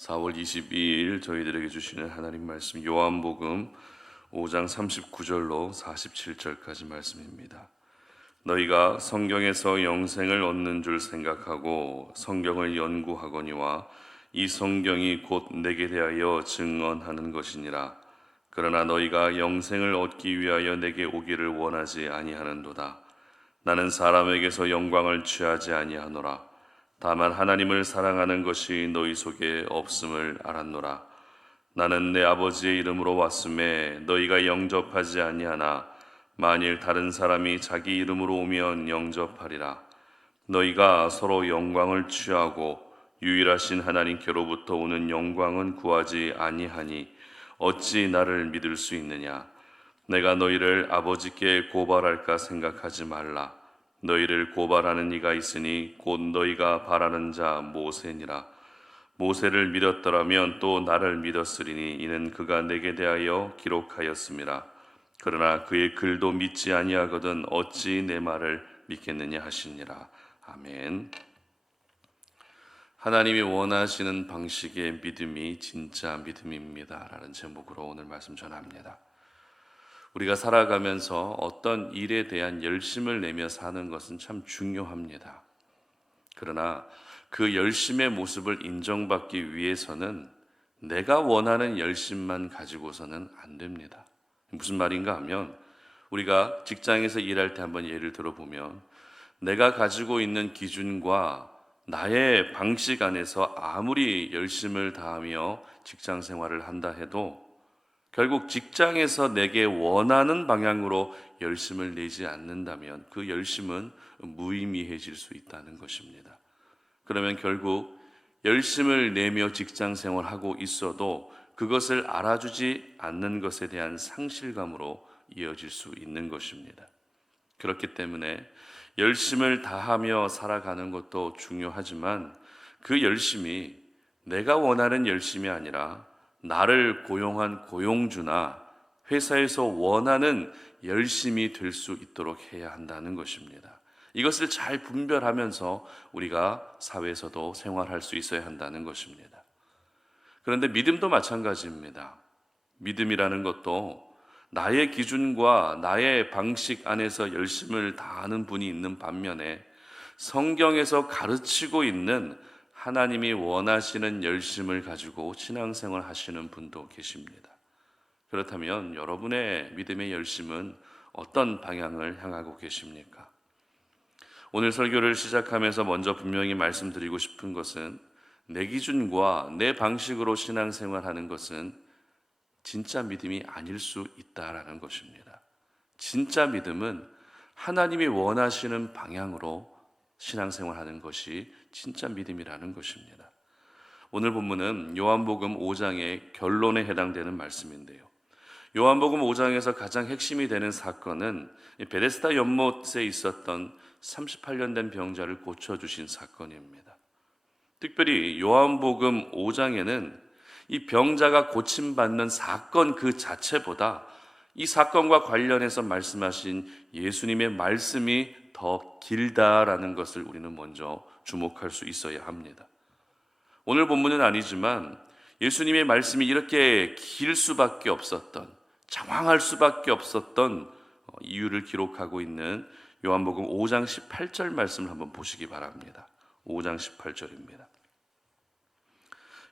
4월 22일 저희들에게 주시는 하나님 말씀 요한복음 5장 39절로 47절까지 말씀입니다. 너희가 성경에서 영생을 얻는 줄 생각하고 성경을 연구하거니와 이 성경이 곧 내게 대하여 증언하는 것이니라. 그러나 너희가 영생을 얻기 위하여 내게 오기를 원하지 아니하는도다. 나는 사람에게서 영광을 취하지 아니하노라. 다만 하나님을 사랑하는 것이 너희 속에 없음을 알았노라. 나는 내 아버지의 이름으로 왔음에 너희가 영접하지 아니하나 만일 다른 사람이 자기 이름으로 오면 영접하리라. 너희가 서로 영광을 취하고 유일하신 하나님께로부터 오는 영광은 구하지 아니하니 어찌 나를 믿을 수 있느냐? 내가 너희를 아버지께 고발할까 생각하지 말라. 너희를 고발하는 이가 있으니 곧 너희가 바라는 자 모세니라. 모세를 믿었더라면 또 나를 믿었으리니 이는 그가 내게 대하여 기록하였음이라. 그러나 그의 글도 믿지 아니하거든 어찌 내 말을 믿겠느냐 하시니라. 아멘. 하나님이 원하시는 방식의 믿음이 진짜 믿음입니다 라는 제목으로 오늘 말씀 전합니다. 우리가 살아가면서 어떤 일에 대한 열심을 내며 사는 것은 참 중요합니다. 그러나 그 열심의 모습을 인정받기 위해서는 내가 원하는 열심만 가지고서는 안 됩니다. 무슨 말인가 하면 우리가 직장에서 일할 때 한번 예를 들어보면 내가 가지고 있는 기준과 나의 방식 안에서 아무리 열심을 다하며 직장 생활을 한다 해도 결국 직장에서 내게 원하는 방향으로 열심을 내지 않는다면 그 열심은 무의미해질 수 있다는 것입니다. 그러면 결국 열심을 내며 직장 생활하고 있어도 그것을 알아주지 않는 것에 대한 상실감으로 이어질 수 있는 것입니다. 그렇기 때문에 열심을 다하며 살아가는 것도 중요하지만 그 열심이 내가 원하는 열심이 아니라 나를 고용한 고용주나 회사에서 원하는 열심이 될 수 있도록 해야 한다는 것입니다. 이것을 잘 분별하면서 우리가 사회에서도 생활할 수 있어야 한다는 것입니다. 그런데 믿음도 마찬가지입니다. 믿음이라는 것도 나의 기준과 나의 방식 안에서 열심을 다하는 분이 있는 반면에 성경에서 가르치고 있는 하나님이 원하시는 열심을 가지고 신앙생활 하시는 분도 계십니다. 그렇다면 여러분의 믿음의 열심은 어떤 방향을 향하고 계십니까? 오늘 설교를 시작하면서 먼저 분명히 말씀드리고 싶은 것은 내 기준과 내 방식으로 신앙생활하는 것은 진짜 믿음이 아닐 수 있다라는 것입니다. 진짜 믿음은 하나님이 원하시는 방향으로 신앙생활하는 것이 진짜 믿음이라는 것입니다. 오늘 본문은 요한복음 5장의 결론에 해당되는 말씀인데요. 요한복음 5장에서 가장 핵심이 되는 사건은 베데스다 연못에 있었던 38년 된 병자를 고쳐주신 사건입니다. 특별히 요한복음 5장에는 이 병자가 고침받는 사건 그 자체보다 이 사건과 관련해서 말씀하신 예수님의 말씀이 더 길다라는 것을 우리는 먼저 주목할 수 있어야 합니다. 오늘 본문은 아니지만 예수님의 말씀이 이렇게 길 수밖에 없었던, 장황할 수밖에 없었던 이유를 기록하고 있는 요한복음 5장 18절 말씀을 한번 보시기 바랍니다. 5장 18절입니다.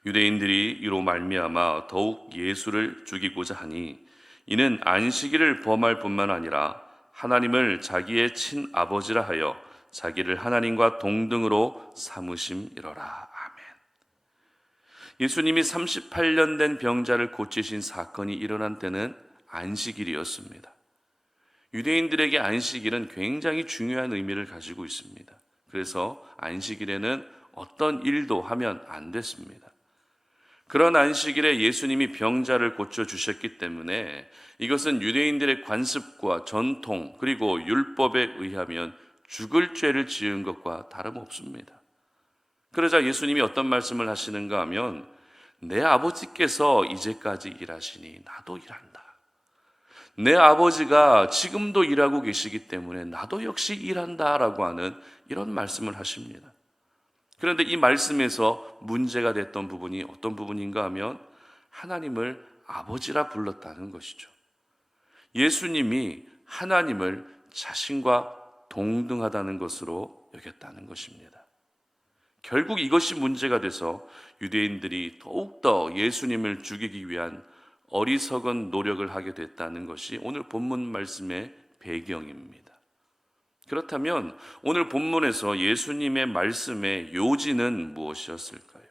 유대인들이 이로 말미암아 더욱 예수를 죽이고자 하니 이는 안식일을 범할 뿐만 아니라 하나님을 자기의 친아버지라 하여 자기를 하나님과 동등으로 삼으심이로라. 아멘. 예수님이 38년 된 병자를 고치신 사건이 일어난 때는 안식일이었습니다. 유대인들에게 안식일은 굉장히 중요한 의미를 가지고 있습니다. 그래서 안식일에는 어떤 일도 하면 안 됐습니다. 그런 안식일에 예수님이 병자를 고쳐주셨기 때문에 이것은 유대인들의 관습과 전통 그리고 율법에 의하면 죽을 죄를 지은 것과 다름없습니다. 그러자 예수님이 어떤 말씀을 하시는가 하면 내 아버지께서 이제까지 일하시니 나도 일한다. 내 아버지가 지금도 일하고 계시기 때문에 나도 역시 일한다라고 하는 이런 말씀을 하십니다. 그런데 이 말씀에서 문제가 됐던 부분이 어떤 부분인가 하면 하나님을 아버지라 불렀다는 것이죠. 예수님이 하나님을 자신과 동등하다는 것으로 여겼다는 것입니다. 결국 이것이 문제가 돼서 유대인들이 더욱더 예수님을 죽이기 위한 어리석은 노력을 하게 됐다는 것이 오늘 본문 말씀의 배경입니다. 그렇다면 오늘 본문에서 예수님의 말씀의 요지는 무엇이었을까요?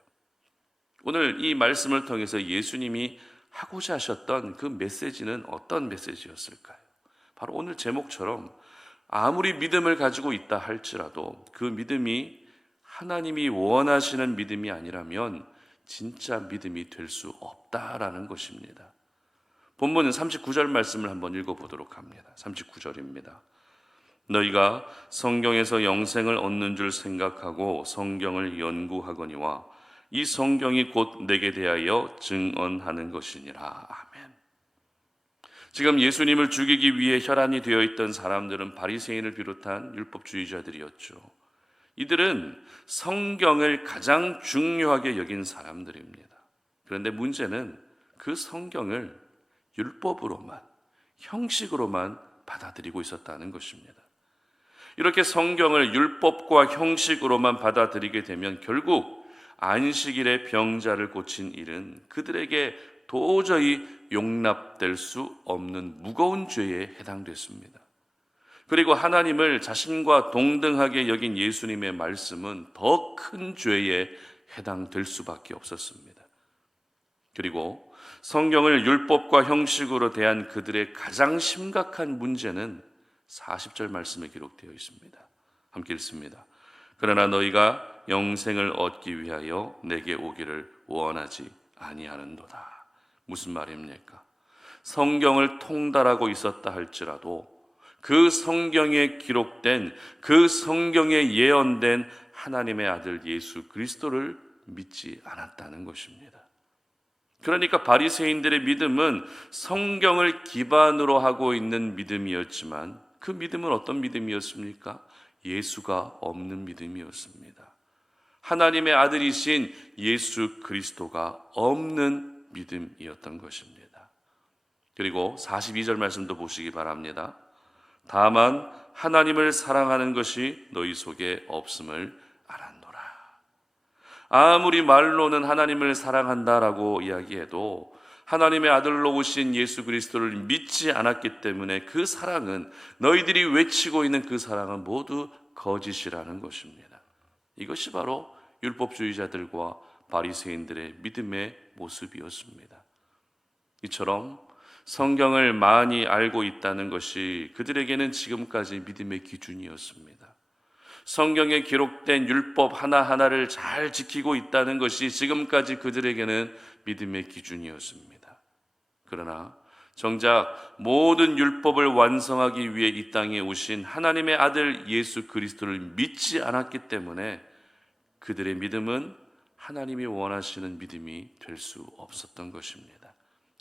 오늘 이 말씀을 통해서 예수님이 하고자 하셨던 그 메시지는 어떤 메시지였을까요? 바로 오늘 제목처럼 아무리 믿음을 가지고 있다 할지라도 그 믿음이 하나님이 원하시는 믿음이 아니라면 진짜 믿음이 될 수 없다라는 것입니다. 본문은 39절 말씀을 한번 읽어보도록 합니다. 39절입니다. 너희가 성경에서 영생을 얻는 줄 생각하고 성경을 연구하거니와 이 성경이 곧 내게 대하여 증언하는 것이니라. 아멘. 지금 예수님을 죽이기 위해 혈안이 되어 있던 사람들은 바리새인을 비롯한 율법주의자들이었죠. 이들은 성경을 가장 중요하게 여긴 사람들입니다. 그런데 문제는 그 성경을 율법으로만, 형식으로만 받아들이고 있었다는 것입니다. 이렇게 성경을 율법과 형식으로만 받아들이게 되면 결국 안식일에 병자를 고친 일은 그들에게 도저히 용납될 수 없는 무거운 죄에 해당됐습니다. 그리고 하나님을 자신과 동등하게 여긴 예수님의 말씀은 더 큰 죄에 해당될 수밖에 없었습니다. 그리고 성경을 율법과 형식으로 대한 그들의 가장 심각한 문제는 40절 말씀에 기록되어 있습니다. 함께 읽습니다. 그러나 너희가 영생을 얻기 위하여 내게 오기를 원하지 아니하는도다. 무슨 말입니까? 성경을 통달하고 있었다 할지라도 그 성경에 기록된, 그 성경에 예언된 하나님의 아들 예수 그리스도를 믿지 않았다는 것입니다. 그러니까 바리새인들의 믿음은 성경을 기반으로 하고 있는 믿음이었지만 그 믿음은 어떤 믿음이었습니까? 예수가 없는 믿음이었습니다. 하나님의 아들이신 예수 그리스도가 없는 믿음이었던 것입니다. 그리고 42절 말씀도 보시기 바랍니다. 다만 하나님을 사랑하는 것이 너희 속에 없음을 알았노라. 아무리 말로는 하나님을 사랑한다라고 이야기해도 하나님의 아들로 오신 예수 그리스도를 믿지 않았기 때문에 그 사랑은, 너희들이 외치고 있는 그 사랑은 모두 거짓이라는 것입니다. 이것이 바로 율법주의자들과 바리새인들의 믿음의 모습이었습니다. 이처럼 성경을 많이 알고 있다는 것이 그들에게는 지금까지 믿음의 기준이었습니다. 성경에 기록된 율법 하나하나를 잘 지키고 있다는 것이 지금까지 그들에게는 믿음의 기준이었습니다. 그러나 정작 모든 율법을 완성하기 위해 이 땅에 오신 하나님의 아들 예수 그리스도를 믿지 않았기 때문에 그들의 믿음은 하나님이 원하시는 믿음이 될 수 없었던 것입니다.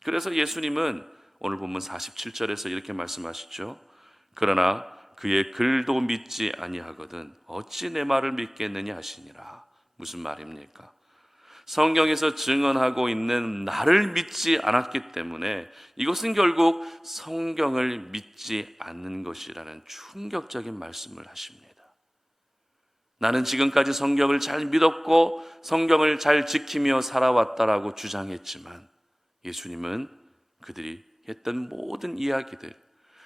그래서 예수님은 오늘 본문 47절에서 이렇게 말씀하시죠. 그러나 그의 글도 믿지 아니하거든 어찌 내 말을 믿겠느냐 하시니라. 무슨 말입니까? 성경에서 증언하고 있는 나를 믿지 않았기 때문에 이것은 결국 성경을 믿지 않는 것이라는 충격적인 말씀을 하십니다. 나는 지금까지 성경을 잘 믿었고 성경을 잘 지키며 살아왔다라고 주장했지만 예수님은 그들이 했던 모든 이야기들,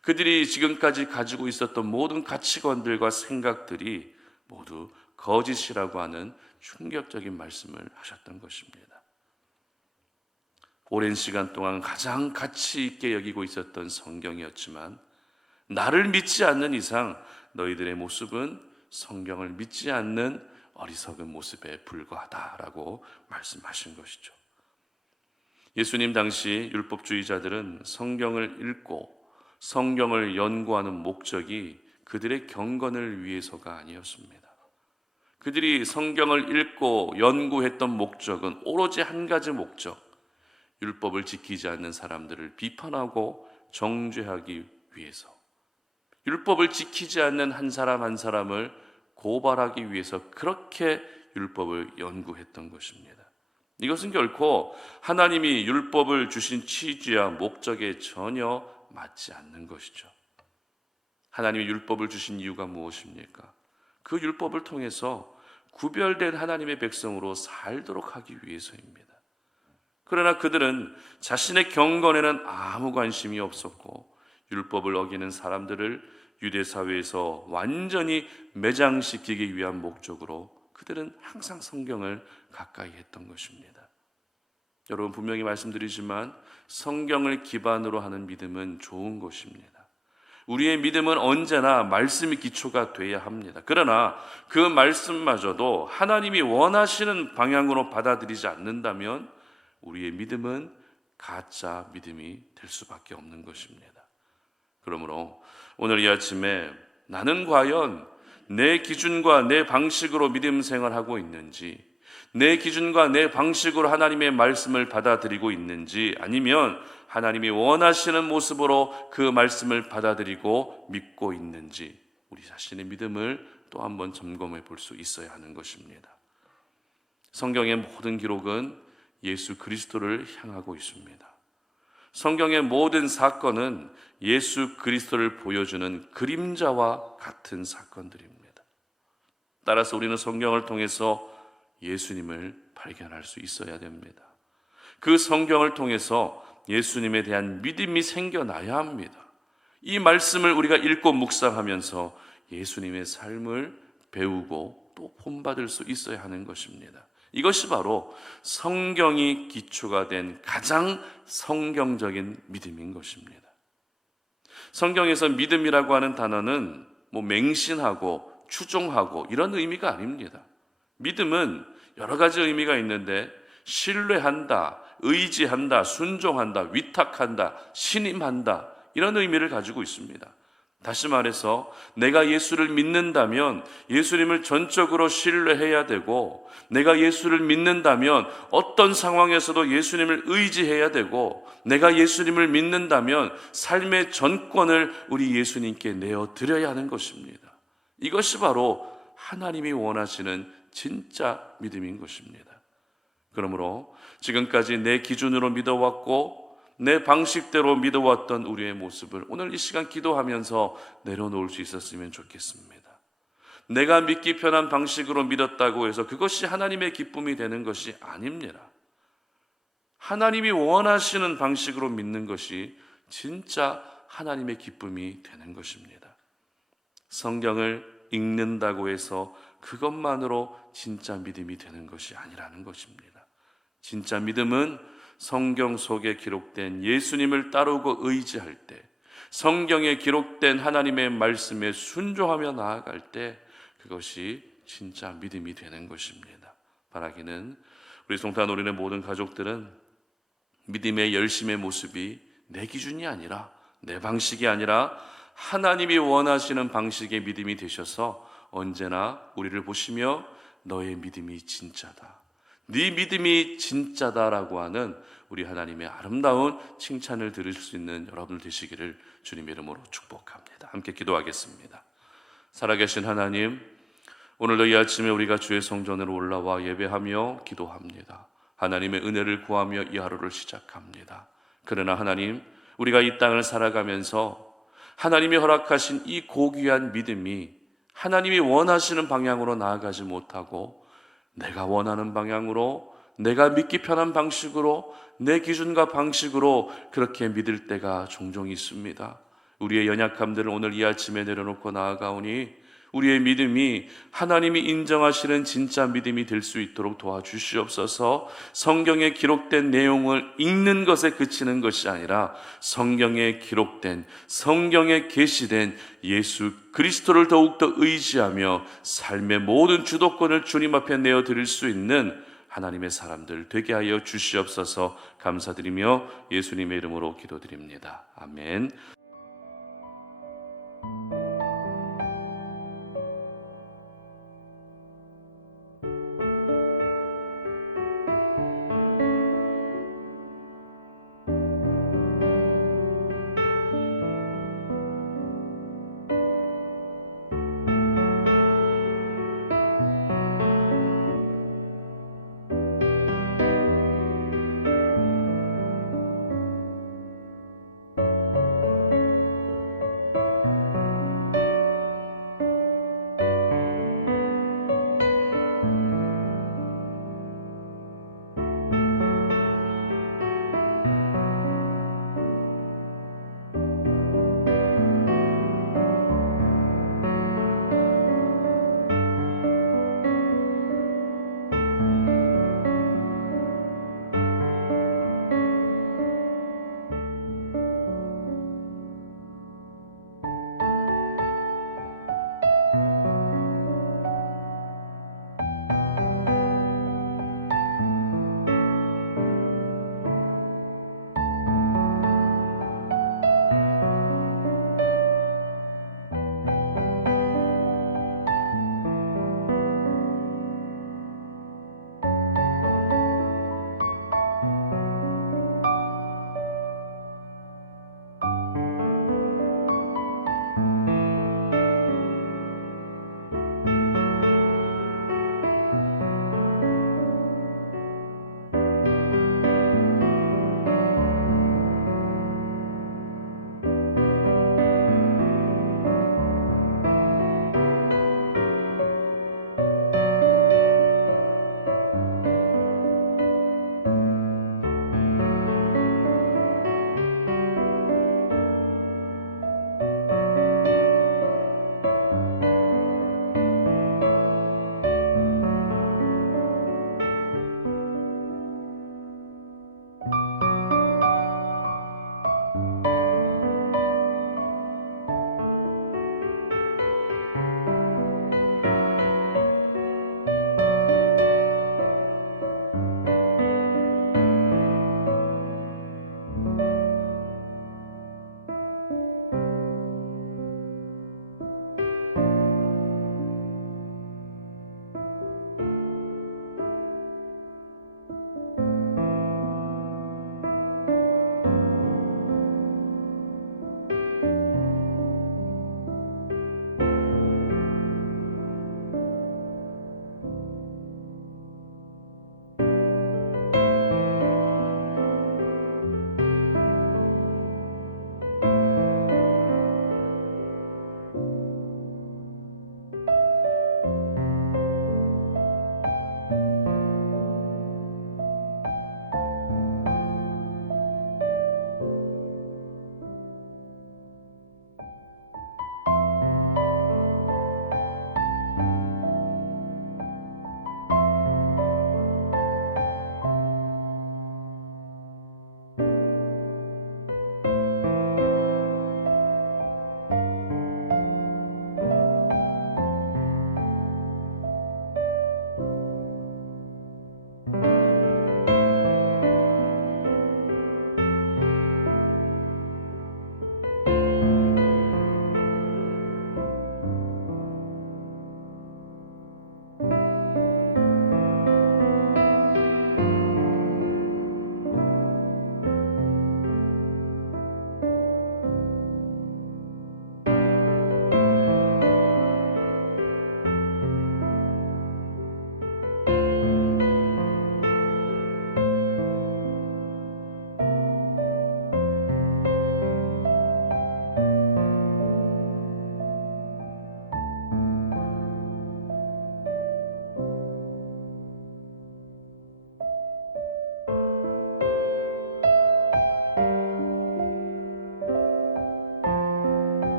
그들이 지금까지 가지고 있었던 모든 가치관들과 생각들이 모두 거짓이라고 하는 충격적인 말씀을 하셨던 것입니다. 오랜 시간 동안 가장 가치 있게 여기고 있었던 성경이었지만 나를 믿지 않는 이상 너희들의 모습은 성경을 믿지 않는 어리석은 모습에 불과하다라고 말씀하신 것이죠. 예수님 당시 율법주의자들은 성경을 읽고 성경을 연구하는 목적이 그들의 경건을 위해서가 아니었습니다. 그들이 성경을 읽고 연구했던 목적은 오로지 한 가지 목적, 율법을 지키지 않는 사람들을 비판하고 정죄하기 위해서, 율법을 지키지 않는 한 사람 한 사람을 고발하기 위해서 그렇게 율법을 연구했던 것입니다. 이것은 결코 하나님이 율법을 주신 취지와 목적에 전혀 맞지 않는 것이죠. 하나님이 율법을 주신 이유가 무엇입니까? 그 율법을 통해서 구별된 하나님의 백성으로 살도록 하기 위해서입니다. 그러나 그들은 자신의 경건에는 아무 관심이 없었고 율법을 어기는 사람들을 유대 사회에서 완전히 매장시키기 위한 목적으로 그들은 항상 성경을 가까이 했던 것입니다. 여러분, 분명히 말씀드리지만 성경을 기반으로 하는 믿음은 좋은 것입니다. 우리의 믿음은 언제나 말씀이 기초가 돼야 합니다. 그러나 그 말씀마저도 하나님이 원하시는 방향으로 받아들이지 않는다면 우리의 믿음은 가짜 믿음이 될 수밖에 없는 것입니다. 그러므로 오늘 이 아침에 나는 과연 내 기준과 내 방식으로 믿음 생활하고 있는지, 내 기준과 내 방식으로 하나님의 말씀을 받아들이고 있는지, 아니면 하나님이 원하시는 모습으로 그 말씀을 받아들이고 믿고 있는지, 우리 자신의 믿음을 또 한번 점검해 볼 수 있어야 하는 것입니다. 성경의 모든 기록은 예수 그리스도를 향하고 있습니다. 성경의 모든 사건은 예수 그리스도를 보여주는 그림자와 같은 사건들입니다. 따라서 우리는 성경을 통해서 예수님을 발견할 수 있어야 됩니다. 그 성경을 통해서 예수님에 대한 믿음이 생겨나야 합니다. 이 말씀을 우리가 읽고 묵상하면서 예수님의 삶을 배우고 또 본받을 수 있어야 하는 것입니다. 이것이 바로 성경이 기초가 된 가장 성경적인 믿음인 것입니다. 성경에서 믿음이라고 하는 단어는 맹신하고 추종하고 이런 의미가 아닙니다. 믿음은 여러 가지 의미가 있는데 신뢰한다, 의지한다, 순종한다, 위탁한다, 신임한다 이런 의미를 가지고 있습니다. 다시 말해서 내가 예수를 믿는다면 예수님을 전적으로 신뢰해야 되고, 내가 예수를 믿는다면 어떤 상황에서도 예수님을 의지해야 되고, 내가 예수님을 믿는다면 삶의 전권을 우리 예수님께 내어드려야 하는 것입니다. 이것이 바로 하나님이 원하시는 진짜 믿음인 것입니다. 그러므로 지금까지 내 기준으로 믿어왔고 내 방식대로 믿어왔던 우리의 모습을 오늘 이 시간 기도하면서 내려놓을 수 있었으면 좋겠습니다. 내가 믿기 편한 방식으로 믿었다고 해서 그것이 하나님의 기쁨이 되는 것이 아닙니다. 하나님이 원하시는 방식으로 믿는 것이 진짜 하나님의 기쁨이 되는 것입니다. 성경을 읽는다고 해서 그것만으로 진짜 믿음이 되는 것이 아니라는 것입니다. 진짜 믿음은 성경 속에 기록된 예수님을 따르고 의지할 때, 성경에 기록된 하나님의 말씀에 순종하며 나아갈 때 그것이 진짜 믿음이 되는 것입니다. 바라기는 우리 송타 노리는 모든 가족들은 믿음의 열심의 모습이 내 기준이 아니라, 내 방식이 아니라 하나님이 원하시는 방식의 믿음이 되셔서 언제나 우리를 보시며 너의 믿음이 진짜다, 네 믿음이 진짜다라고 하는 우리 하나님의 아름다운 칭찬을 들을 수 있는 여러분 되시기를 주님의 이름으로 축복합니다. 함께 기도하겠습니다. 살아계신 하나님, 오늘도 이 아침에 우리가 주의 성전으로 올라와 예배하며 기도합니다. 하나님의 은혜를 구하며 이 하루를 시작합니다. 그러나 하나님, 우리가 이 땅을 살아가면서 하나님이 허락하신 이 고귀한 믿음이 하나님이 원하시는 방향으로 나아가지 못하고 내가 원하는 방향으로, 내가 믿기 편한 방식으로, 내 기준과 방식으로 그렇게 믿을 때가 종종 있습니다. 우리의 연약함들을 오늘 이 아침에 내려놓고 나아가오니 우리의 믿음이 하나님이 인정하시는 진짜 믿음이 될 수 있도록 도와주시옵소서. 성경에 기록된 내용을 읽는 것에 그치는 것이 아니라 성경에 기록된, 성경에 계시된 예수 그리스도를 더욱더 의지하며 삶의 모든 주도권을 주님 앞에 내어드릴 수 있는 하나님의 사람들 되게 하여 주시옵소서. 감사드리며 예수님의 이름으로 기도드립니다. 아멘.